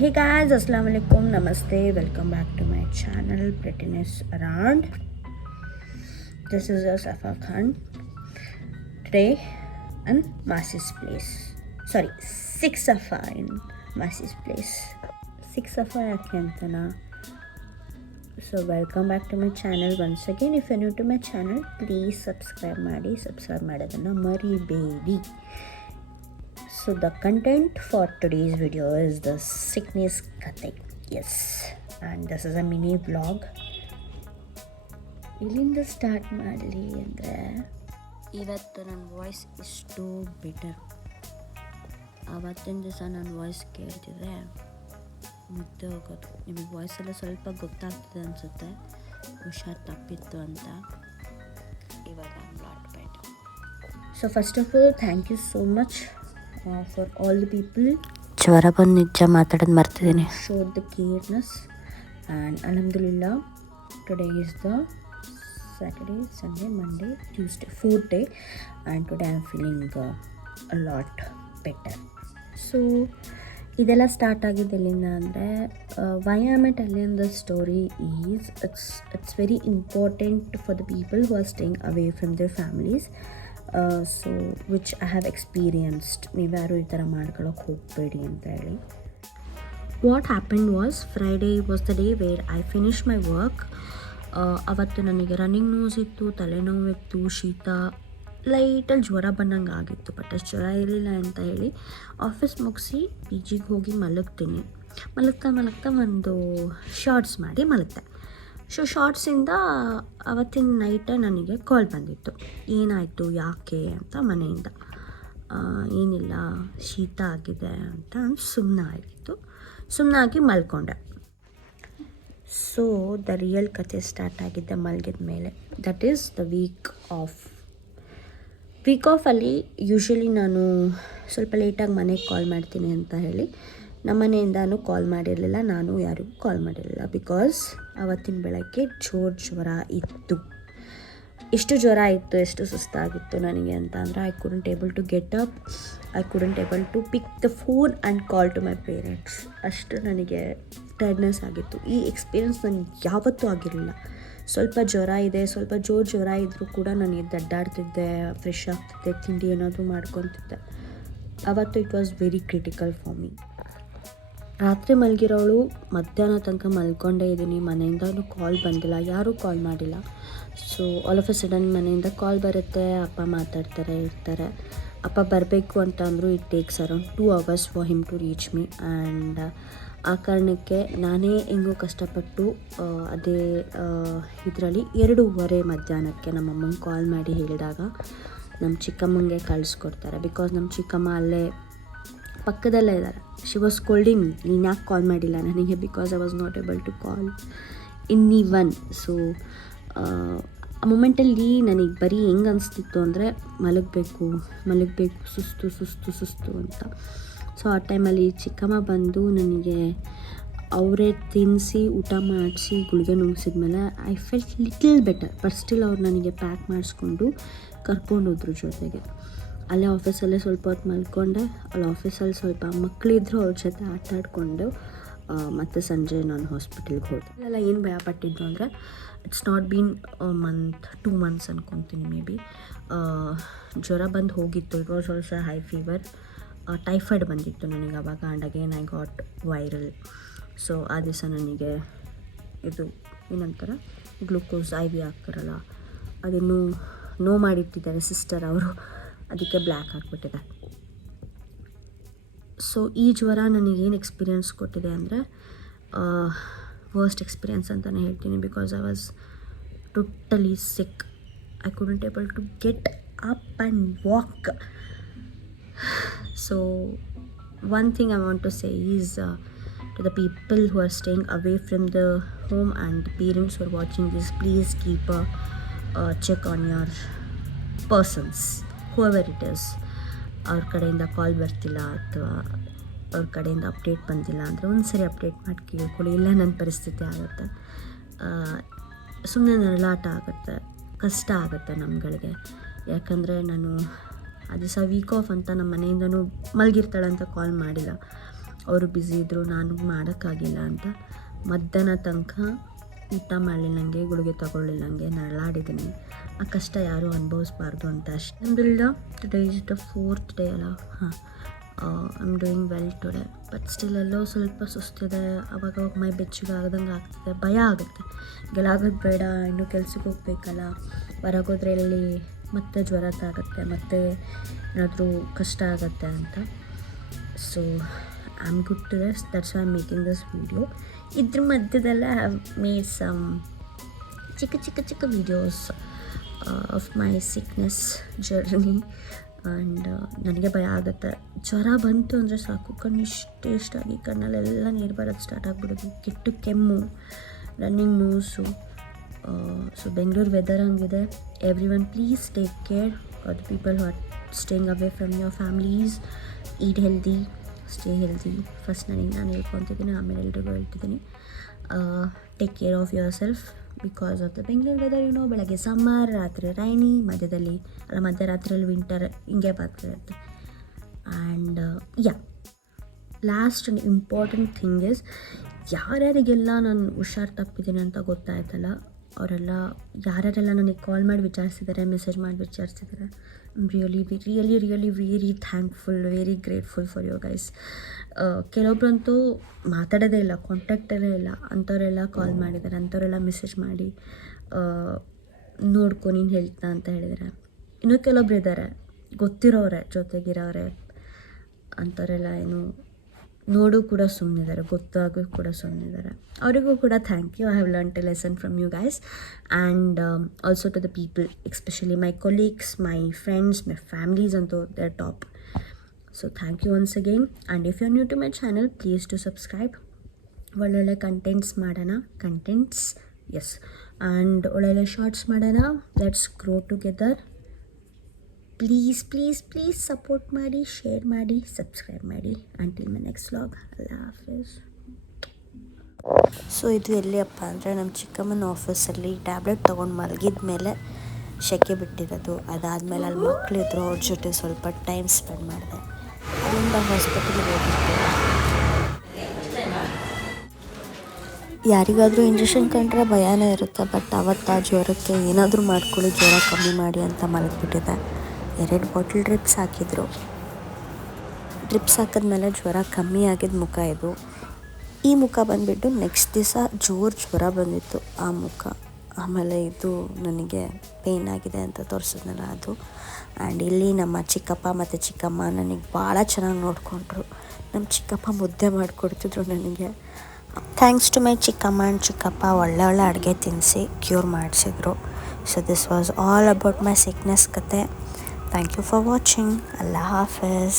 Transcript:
Hey guys, Assalamu alaikum, Namaste, welcome back to my channel Prettiness Around. This is Safa Khan. Today in Masi's place. Sorry, 6 Safa in Masi's place. 6 Safa yakentana. So welcome back to my channel once again. If you're new to my channel, please subscribe madadana maribedi. So the content for today's video is the sickness kate. Yes, and this is a mini vlog. ಇಲ್ಲಿಂದ start ಮಾಡಲಿ ಅಂದರೆ ಇವತ್ತು ನನ್ನ voice ಇಷ್ಟು better. ಆವತ್ತಿನ ದಿವಸ ನನ್ನ voice ಕೇಳ್ತಿದ್ರೆ ಮುದ್ದೆ ಹೋಗೋದು. ನಿಮಗೆ ವಾಯ್ಸೆಲ್ಲ ಸ್ವಲ್ಪ ಗೊತ್ತಾಗ್ತದೆ ಅನಿಸುತ್ತೆ, ಹುಷಾರು ತಪ್ಪಿತ್ತು ಅಂತ. ಇವಾಗ not better. So first of all thank you so much for all the people. ಜ್ವರ ಬಂದು ನಿಜ ಮಾತಾಡೋದು ಮರ್ತಿದ್ದೀನಿ. Showed the careness and alhamdulillah today is the Saturday, Sunday, Monday, Tuesday, 4th day and today I'm feeling a lot better. So ಇದೆಲ್ಲ start ಆಗಿದ್ದೆಲ್ಲಿಂದ ಅಂದರೆ why am I telling the story is it's very important for the people who are staying away from their families. So which I have experienced. ನೀವು ಯಾರು ಈ ಥರ ಮಾಡ್ಕೊಳ್ಳೋಕೆ ಹೋಗಬೇಡಿ ಅಂತ ಹೇಳಿ. What happen was Friday was the day where I finish my work. ಅವತ್ತು ನನಗೆ ರನ್ನಿಂಗ್ ನೋಸ್ ಇತ್ತು, ತಲೆನೋವಿತ್ತು, ಶೀತ, ಲೈಟಲ್ಲಿ ಜ್ವರ ಬಂದಂಗೆ ಆಗಿತ್ತು. ಬಟ್ ಅಷ್ಟು ಜ್ವರ ಇರಲಿಲ್ಲ ಅಂತ ಹೇಳಿ ಆಫೀಸ್ ಮುಗಿಸಿ ಪಿ ಜಿಗೆ ಹೋಗಿ ಮಲಗ್ತೀನಿ. ಮಲಗ್ತಾ ಒಂದು ಶಾರ್ಟ್ಸ್ ಮಾಡಿ ಮಲಗ್ತೆ. ಸೊ ಶಾರ್ಟ್ಸಿಂದ ಅವತ್ತಿನ ನೈಟೇ ನನಗೆ ಕಾಲ್ ಬಂದಿತ್ತು, ಏನಾಯಿತು ಯಾಕೆ ಅಂತ ಮನೆಯಿಂದ. ಏನಿಲ್ಲ ಶೀತ ಆಗಿದೆ ಅಂತ ಸುಮ್ಮನಾಗಿ ಮಲ್ಕೊಂಡೆ. ಸೊ ದ ರಿಯಲ್ ಕತೆ ಸ್ಟಾರ್ಟ್ ಆಗಿದ್ದೆ ಮಲಗಿದ ಮೇಲೆ. ದಟ್ ಈಸ್ ದ ವೀಕ್ ಆಫಲ್ಲಿ ಯೂಶ್ವಲಿ ನಾನು ಸ್ವಲ್ಪ ಲೇಟಾಗಿ ಮನೆಗೆ ಕಾಲ್ ಮಾಡ್ತೀನಿ ಅಂತ ಹೇಳಿ ನಮ್ಮ ಮನೆಯಿಂದನೂ ಕಾಲ್ ಮಾಡಿರಲಿಲ್ಲ, ನಾನು ಯಾರಿಗೂ ಕಾಲ್ ಮಾಡಿರಲಿಲ್ಲ. ಬಿಕಾಸ್ ಆವತ್ತಿನ ಬೆಳಗ್ಗೆ ಜ್ವರ ಇತ್ತು. ಎಷ್ಟು ಜ್ವರ ಇತ್ತು, ಎಷ್ಟು ಸುಸ್ತಾಗಿತ್ತು ನನಗೆ ಅಂತ ಅಂದರೆ I couldn't able to get up, I couldn't able to pick the phone and call to my parents. ಅಷ್ಟು ನನಗೆ ಟೈರ್ಡ್ನೆಸ್ ಆಗಿತ್ತು. ಈ ಎಕ್ಸ್ಪೀರಿಯನ್ಸ್ ನನಗೆ ಯಾವತ್ತೂ ಆಗಿರಲಿಲ್ಲ. ಸ್ವಲ್ಪ ಜ್ವರ ಇದೆ, ಸ್ವಲ್ಪ ಜ್ವರ ಇದ್ದರೂ ಕೂಡ ನಾನು ಅಡ್ಡಾಡ್ತಿದ್ದೆ, ಫ್ರೆಶ್ ಆಗ್ತಿದ್ದೆ, ತಿಂಡಿ ಏನಾದರೂ ಮಾಡ್ಕೊತಿದ್ದೆ. ಅವತ್ತು it was very critical for me. ರಾತ್ರಿ ಮಲಗಿರೋಳು ಮಧ್ಯಾಹ್ನ ತನಕ ಮಲ್ಕೊಂಡೇ ಇದ್ದೀನಿ. ಮನೆಯಿಂದನೂ ಕಾಲ್ ಬಂದಿಲ್ಲ, ಯಾರೂ ಕಾಲ್ ಮಾಡಿಲ್ಲ. So all of a sudden ಮನೆಯಿಂದ ಕಾಲ್ ಬರುತ್ತೆ, ಅಪ್ಪ ಮಾತಾಡ್ತಾರೆ ಇರ್ತಾರೆ. ಅಪ್ಪ ಬರಬೇಕು ಅಂತ ಅಂದರು. It takes around 2 hours for him to reach me. And ಆ ಕಾರಣಕ್ಕೆ ನಾನೇ ಹೆಂಗೋ ಕಷ್ಟಪಟ್ಟು ಅದೇ ಇದರಲ್ಲಿ 2:15 ಮಧ್ಯಾಹ್ನಕ್ಕೆ ನಮ್ಮಮ್ಮಂಗೆ ಕಾಲ್ ಮಾಡಿ ಹೇಳಿದಾಗ ನಮ್ಮ ಚಿಕ್ಕಮ್ಮಂಗೆ ಕಳಿಸ್ಕೊಡ್ತಾರೆ. ಬಿಕಾಸ್ ನಮ್ಮ ಚಿಕ್ಕಮ್ಮ ಅಲ್ಲೇ ಪಕ್ಕದಲ್ಲೇ ಇದ್ದಾರೆ. ಶಿ ವಾಸ್ ಸ್ಕೋಲ್ಡಿಂಗ್ ಮೀ, ನೀನು ಯಾಕೆ ಕಾಲ್ ಮಾಡಿಲ್ಲ ನನಗೆ, because I was not able to call anyone. So ಆ ಮೂಮೆಂಟಲ್ಲಿ ನನಗೆ ಬರೀ ಹೆಂಗೆ ಅನಿಸ್ತಿತ್ತು ಅಂದರೆ ಮಲಗಬೇಕು ಸುಸ್ತು ಅಂತ. ಸೊ ಆ ಟೈಮಲ್ಲಿ ಚಿಕ್ಕಮ್ಮ ಬಂದು ನನಗೆ ಅವರೇ ತಿನ್ನಿಸಿ ಊಟ ಮಾಡಿಸಿ ಗುಳಿಗೆ ನುಂಗಿಸಿದ್ಮೇಲೆ I felt little better. But still ಅವ್ರು ನನಗೆ ಪ್ಯಾಕ್ ಮಾಡಿಸ್ಕೊಂಡು ಕರ್ಕೊಂಡೋದ್ರು ಜೊತೆಗೆ. ಅಲ್ಲೇ ಆಫೀಸಲ್ಲೇ ಸ್ವಲ್ಪ ಹೊತ್ತು ಮಲ್ಕೊಂಡೆ. ಅಲ್ಲಿ ಆಫೀಸಲ್ಲಿ ಸ್ವಲ್ಪ ಮಕ್ಕಳಿದ್ರು, ಅವ್ರ ಜೊತೆ ಆಟ ಆಡಿಕೊಂಡು ಮತ್ತು ಸಂಜೆ ನಾನು ಹಾಸ್ಪಿಟಲ್ಗೆ ಹೋದೆ. ಅಲ್ಲೆಲ್ಲ ಏನು ಭಯಪಟ್ಟಿದ್ದು ಅಂದರೆ it's not been month 2 months ಅನ್ಕೊತೀನಿ ಮೇ ಬಿ. ಜ್ವರ ಬಂದು ಹೋಗಿತ್ತು. It was also high fever. Typhoid ಬಂದಿತ್ತು ನನಗೆ ಅವಾಗ. And again I got viral. So ಆ ದಿವಸ ನನಗೆ ಇದು ಏನಂತಾರೆ ಗ್ಲೂಕೋಸ್ IV ಹಾಕ್ತಾರಲ್ಲ, ಅದನ್ನು ನೋ ಮಾಡಿಟ್ಟಿದ್ದಾರೆ ಸಿಸ್ಟರ್ ಅವರು, ಅದಕ್ಕೆ ಬ್ಲ್ಯಾಕ್ ಆಗಿಬಿಟ್ಟಿದೆ. ಸೊ ಈ ಜ್ವರ ನನಗೇನು ಎಕ್ಸ್ಪೀರಿಯನ್ಸ್ ಕೊಟ್ಟಿದೆ ಅಂದರೆ ವರ್ಸ್ಟ್ ಎಕ್ಸ್ಪೀರಿಯನ್ಸ್ ಅಂತಲೇ ಹೇಳ್ತೀನಿ. Because I was totally sick. I couldn't able to get up and walk. So one thing I want to say is to the people who are staying away from the home and the parents who are watching this, please keep a check on your persons, whoever it is. ಅವ್ರ ಕಡೆಯಿಂದ ಕಾಲ್ ಬರ್ತಿಲ್ಲ ಅಥವಾ ಅವ್ರ ಕಡೆಯಿಂದ update ಬಂದಿಲ್ಲ ಅಂದರೆ ಒಂದ್ಸರಿ update ಮಾಡಿ ಕೇಳ್ಕೊಳ್ಳಿ. ಇಲ್ಲ ನನ್ನ ಪರಿಸ್ಥಿತಿ ಆಗುತ್ತೆ, ಸುಮ್ಮನೆ ನರಳಾಟ ಆಗುತ್ತೆ, ಕಷ್ಟ ಆಗುತ್ತೆ ನಮ್ಗಳಿಗೆ. ಯಾಕಂದರೆ ನಾನು ಆ ದಿವಸ ವೀಕ್ ಆಫ್ ಅಂತ ನಮ್ಮ ಮನೆಯಿಂದನೂ ಮಲಗಿರ್ತಾಳೆ ಅಂತ ಕಾಲ್ ಮಾಡಿಲ್ಲ. ಅವರು ಬ್ಯುಸಿ ಇದ್ದರು, ನಾನು ಮಾಡೋಕ್ಕಾಗಿಲ್ಲ ಅಂತ ಮಧ್ಯಾಹ್ನ ತನಕ ಊಟ ಮಾಡಲಿಲ್ಲಂಗೆ, ಗುಳಿಗೆ ತಗೊಳ್ಳಿಲ್ಲಂಗೆ ನರಳಾಡಿದ್ದೀನಿ. ಆ ಕಷ್ಟ ಯಾರೂ ಅನುಭವಿಸ್ಬಾರ್ದು ಅಂತ ಅಷ್ಟೇ. ಅಲ್ಹಮ್ದುಲಿಲ್ಲಾಹ್, today is the 4th day ಅಲ್ಲ. I am doing well today. But still ಎಲ್ಲೋ ಸ್ವಲ್ಪ ಸುಸ್ತಿದೆ, ಅವಾಗ ಮೈ ಬೆಚ್ಚಗಾಗ್ದಂಗೆ ಆಗ್ತಿದೆ, ಭಯ ಆಗುತ್ತೆ. ಗೆಲಾಗೋದು ಬೇಡ, ಇನ್ನೂ ಕೆಲ್ಸಕ್ಕೆ ಹೋಗ್ಬೇಕಲ್ಲ, ಹೊರಗೋದ್ರೆ ಎಲ್ಲಿ ಮತ್ತೆ ಜ್ವರ ತಾಗುತ್ತೆ, ಮತ್ತೆ ಏನಾದರೂ ಕಷ್ಟ ಆಗುತ್ತೆ ಅಂತ. So I am good to this, that's why I am making this video. ಇದ್ರ ಮಧ್ಯದಲ್ಲೇ ಐ ಹ್ಯಾವ್ ಮೇಡ್ ಸಮ್ ಚಿಕ್ಕ videos of my sickness journey. And ನನಗೆ ಭಯ ಆಗುತ್ತೆ, ಜ್ವರ ಬಂತು ಅಂದರೆ ಸಾಕು, ಕಣ್ಣು ಇಷ್ಟಾಗಿ ಕಣ್ಣಲ್ಲೆಲ್ಲ ನೀರು ಬರೋದು ಸ್ಟಾರ್ಟ್ ಆಗಿಬಿಡೋದು, ಕೆಟ್ಟು ಕೆಮ್ಮು, running nose. So Bengaluru weather ಹಂಗಿದೆ. Everyone please take care. The people who are staying away from your families, eat healthy, stay healthy. First ನಾನು ಹೇಳ್ಕೊತಿದ್ದೀನಿ, ಆಮೇಲೆ ಎಲ್ರಿಗೂ ಹೇಳ್ತಿದ್ದೀನಿ. Take care of yourself because of the Bengaluru weather. ಬೆಳಗ್ಗೆ summer, ರಾತ್ರಿ rainy, ಮಧ್ಯರಾತ್ರಿಯಲ್ಲಿ winter, ಹಿಂಗೆ ಬರ್ತಿರುತ್ತೆ. And last and important thing is, ಯಾರ್ಯಾರಿಗೆಲ್ಲ ನಾನು ಹುಷಾರು ತಪ್ಪಿದ್ದೀನಿ ಅಂತ ಗೊತ್ತಾಯ್ತಲ್ಲ, ಅವರೆಲ್ಲ ಯಾರ್ಯಾರೆಲ್ಲ ನನಗೆ ಕಾಲ್ ಮಾಡಿ ವಿಚಾರಿಸಿದ್ದಾರೆ, ಮೆಸೇಜ್ ಮಾಡಿ ವಿಚಾರಿಸಿದ್ದಾರೆ, I am really thankful, very grateful for you guys. ಕೆಲವೊಬ್ಬರಂತೂ ಮಾತಾಡೋದೇ ಇಲ್ಲ, ಕಾಂಟ್ಯಾಕ್ಟಲ್ಲೇ ಇಲ್ಲ, ಅಂಥವರೆಲ್ಲ ಕಾಲ್ ಮಾಡಿದ್ದಾರೆ, ಅಂಥವರೆಲ್ಲ ಮೆಸೇಜ್ ಮಾಡಿ ನೋಡ್ಕೊ ನೀನು ಹೇಳ್ತಾ ಅಂತ ಹೇಳಿದ್ದಾರೆ. ಇನ್ನೂ ಕೆಲವೊಬ್ರು ಇದ್ದಾರೆ, ಗೊತ್ತಿರೋರೆ, ಜೊತೆಗಿರೋರೆ, ಅಂಥವರೆಲ್ಲ ಏನು ನೋಡು ಕೂಡ ಸುಮ್ಮನಿದ್ದಾರೆ, ಗೊತ್ತಾಗೂ ಕೂಡ ಸುಮ್ಮನಿದ್ದಾರೆ. ಅವರಿಗೂ ಕೂಡ thank you. I have learned a lesson from you guys. And also to the people, especially my colleagues, my friends, my families ಅಂತೂ they are top. So thank you once again. And if you are new to my channel, please to subscribe. ಒಳ್ಳೊಳ್ಳೆ contents ಮಾಡೋಣ, yes, and ಒಳ್ಳೊಳ್ಳೆ shorts ಮಾಡೋಣ. Let's grow together. Please support ಮಾಡಿ, share ಮಾಡಿ, subscribe ಮಾಡಿ. Until my next vlog, ಅಲ್ಲಾ ಹಾಫಿಸ್. So ಇದು ಎಲ್ಲಿಯಪ್ಪ ಅಂದರೆ ನಮ್ಮ ಚಿಕ್ಕಮ್ಮನ ಆಫೀಸಲ್ಲಿ ಟ್ಯಾಬ್ಲೆಟ್ ತೊಗೊಂಡು ಮಲಗಿದ ಮೇಲೆ ಶೆಕೆ ಬಿಟ್ಟಿರೋದು. ಅದಾದಮೇಲೆ ಅಲ್ಲಿ ಮಕ್ಕಳಿದ್ರು, ಅವ್ರ ಜೊತೆ ಸ್ವಲ್ಪ ಟೈಮ್ ಸ್ಪೆಂಡ್ ಮಾಡಿದೆ. ಅಲ್ಲಿಂದ ಹಾಸ್ಪಿಟಲ್ಗೆ ಹೋಗಿದ್ದೆ. ಯಾರಿಗಾದರೂ ಇಂಜೆಕ್ಷನ್ ಕಂಡ್ರೆ ಭಯನೇ ಇರುತ್ತೆ, ಬಟ್ ಅವತ್ತು ಆ ಜ್ವರಕ್ಕೆ ಏನಾದರೂ ಮಾಡ್ಕೊಳ್ಳಿ, ಜ್ವರ ಕಮ್ಮಿ ಮಾಡಿ ಅಂತ ಮಲಗಿಬಿಟ್ಟಿದೆ. 2 ಬಾಟಲ್ ಡ್ರಿಪ್ಸ್ ಹಾಕಿದ್ರು. ಡ್ರಿಪ್ಸ್ ಹಾಕಿದ್ಮೇಲೆ ಜ್ವರ ಕಮ್ಮಿ ಆಗಿದ್ದ ಮುಖ ಇದು. ಈ ಮುಖ ಬಂದುಬಿಟ್ಟು ನೆಕ್ಸ್ಟ್ ದಿವಸ ಜೋರು ಜ್ವರ ಬಂದಿತ್ತು ಆ ಮುಖ. ಆಮೇಲೆ ಇದು ನನಗೆ ಪೇಯ್ನ್ ಆಗಿದೆ ಅಂತ ತೋರಿಸಿದ್ನಲ್ಲ ಅದು. ಆ್ಯಂಡ್ ಇಲ್ಲಿ ನಮ್ಮ ಚಿಕ್ಕಪ್ಪ ಮತ್ತು ಚಿಕ್ಕಮ್ಮ ನನಗೆ ಭಾಳ ಚೆನ್ನಾಗಿ ನೋಡಿಕೊಂಡ್ರು. ನಮ್ಮ ಚಿಕ್ಕಪ್ಪ ಮುದ್ದೆ ಮಾಡಿಕೊಡ್ತಿದ್ರು ನನಗೆ. ಥ್ಯಾಂಕ್ಸ್ ಟು ಮೈ ಚಿಕ್ಕಮ್ಮ ಆ್ಯಂಡ್ ಚಿಕ್ಕಪ್ಪ, ಒಳ್ಳೆ ಅಡುಗೆ ತಿನ್ನಿಸಿ ಕ್ಯೂರ್ ಮಾಡಿಸಿದ್ರು. So this was all about my sickness ಕತೆ. Thank you for watching. Allah Hafiz.